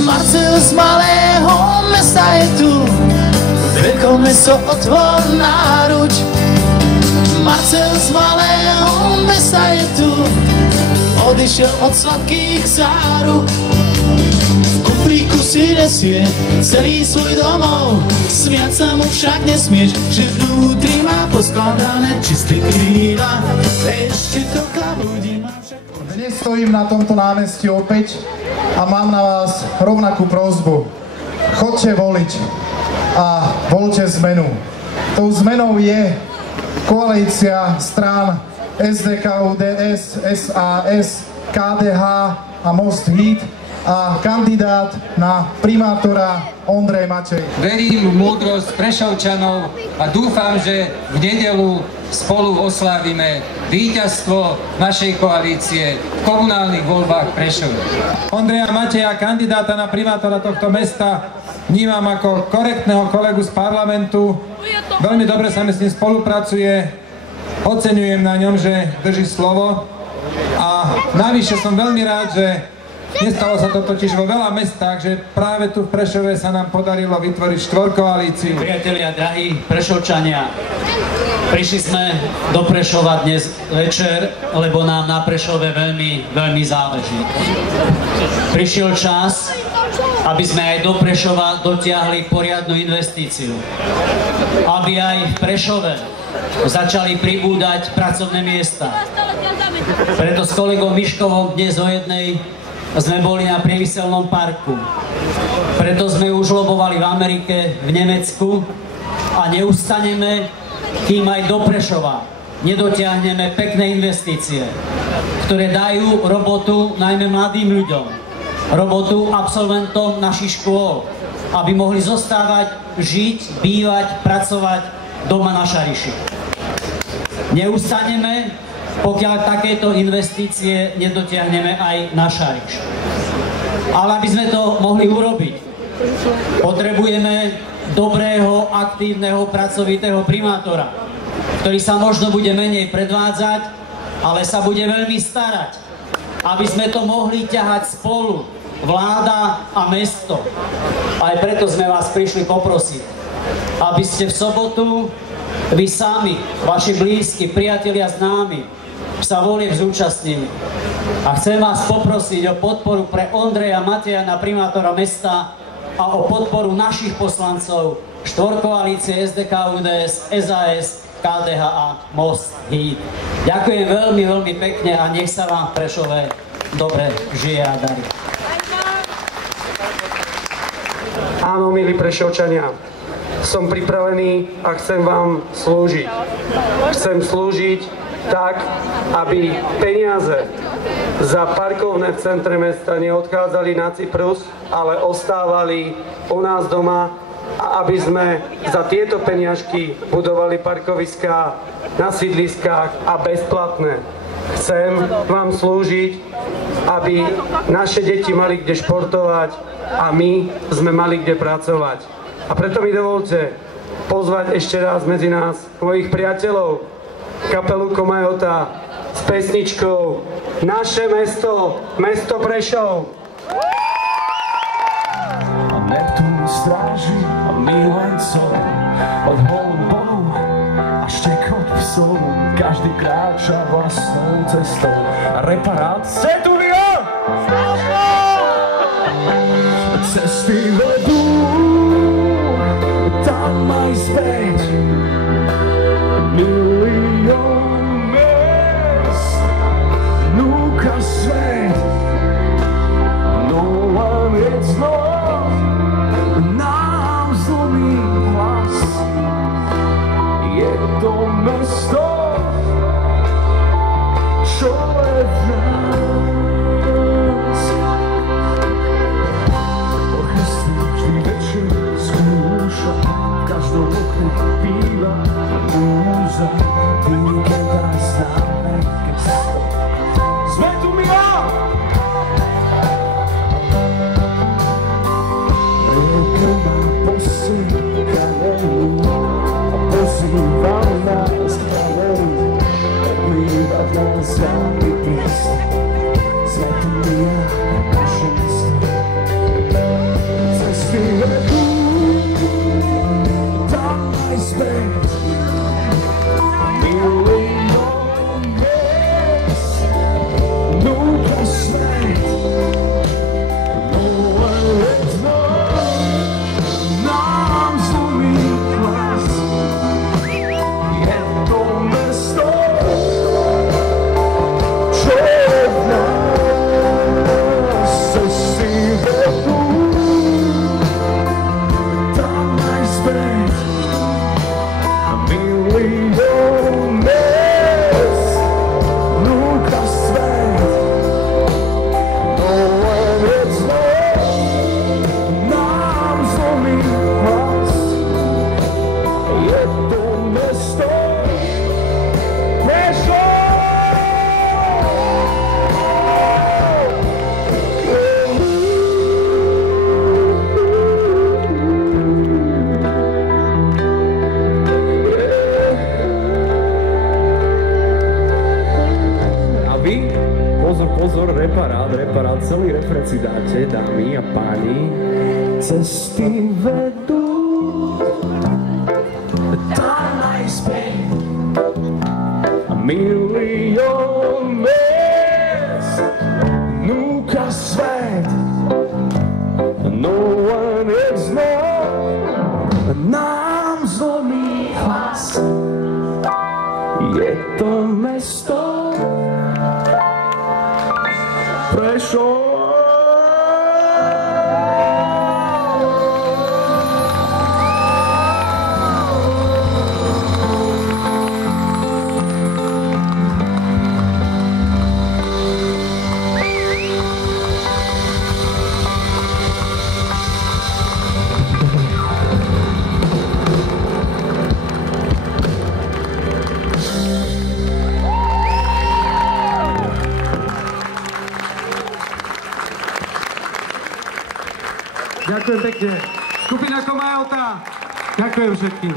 Marcel z malého mesta je tu, veľkomesto otvor náruč. Marcel z malého mesta je tu, odišiel od sladkých záruk. V kufríku si nesie celý svoj domov, smiať sa mu však nesmieš, že vnútri má poskladané čisté krídla. Ešte trocha ľudí má však... Dnes stojím na tomto námestí opäť a mám na vás rovnakú prosbu. Chodte voliť a voľte zmenu. Tou zmenou je koalícia strán SDK, UDS, SAS, KDH a Most Híd a kandidát na primátora Ondrej Matej. Verím v múdrosť Prešovčanov a dúfam, že v nedeľu spolu oslávime víťazstvo našej koalície v komunálnych voľbách v Prešove. Ondreja Mateja, kandidáta na primátora tohto mesta, vnímam ako korektného kolegu z parlamentu. Veľmi dobre sa mi s ním spolupracuje. Oceňujem na ňom, že drží slovo. A navyše som veľmi rád, že nestalo sa to totiž vo veľa mestách, že práve tu v Prešove sa nám podarilo vytvoriť štvorkoalíciu. Priatelia, drahí Prešovčania, prišli sme do Prešova dnes večer, lebo nám na Prešove veľmi záleží. Prišiel čas, aby sme aj do Prešova dotiahli poriadnu investíciu. Aby aj v Prešove začali pribúdať pracovné miesta. Preto s kolegom Miškovom dnes o jednej sme boli na priemyselnom parku. Preto sme už lobovali v Amerike, v Nemecku a neustaneme, kým aj do Prešova nedotiahneme pekné investície, ktoré dajú robotu najmä mladým ľuďom, robotu absolventom našich škôl, aby mohli zostávať, žiť, bývať, pracovať doma na Šariši. Neustaneme, pokiaľ takéto investície nedotiahneme aj na Šariš. Ale aby sme to mohli urobiť, potrebujeme dobrého, aktívneho, pracovitého primátora, ktorý sa možno bude menej predvádzať, ale sa bude veľmi starať, aby sme to mohli ťahať spolu, vláda a mesto. Aj preto sme vás prišli poprosiť, aby ste v sobotu vy sami, vaši blízki, priatelia, známi, sa volieb zúčastnili. A chcem vás poprosiť o podporu pre Ondreja Mateja na primátora mesta a o podporu našich poslancov štvorkoalície SDK, UDS, SAS, KDH a Most Híd. Ďakujem veľmi pekne a nech sa vám v Prešove dobre žije a darí. Áno, milí Prešovčania, som pripravený a chcem vám slúžiť. Chcem slúžiť tak, aby peniaze za parkovné v centre mesta neodchádzali na Cyprus, ale ostávali u nás doma a aby sme za tieto peniažky budovali parkoviská na sídliskách a bezplatné. Chcem vám slúžiť, aby naše deti mali kde športovať a my sme mali kde pracovať. A preto mi dovolte pozvať ešte raz medzi nás mojich priateľov, kapelu Komajota s pesničkou Naše mesto, mesto Prešov. A Neptún stráži a milencov od holubov a štekot psov, každý kráča vlastnou cestou a reparát Setuvia! Cesty vedú tam aj späť. Milión miest núka svet, no len jedno nám zlomí hlas. Je to mesto, čo je v nás. Orchestr vždy večer skúša, v každom okne býva múza, vyniká známe gesto. Sme tu my vám! Rieka má posýkané a pozýva nás k kameru, obmývať nás zámy písť. pozor, reparát, celý refrén si dáte, dámy a páni. Cesty vedú tam aj späť a milión miest núka svet. No one is more, nám zlomí hlas. Je to mesto Prešov. Ďakujem pekne. Skupina Komajota. Ďakujem všetkým.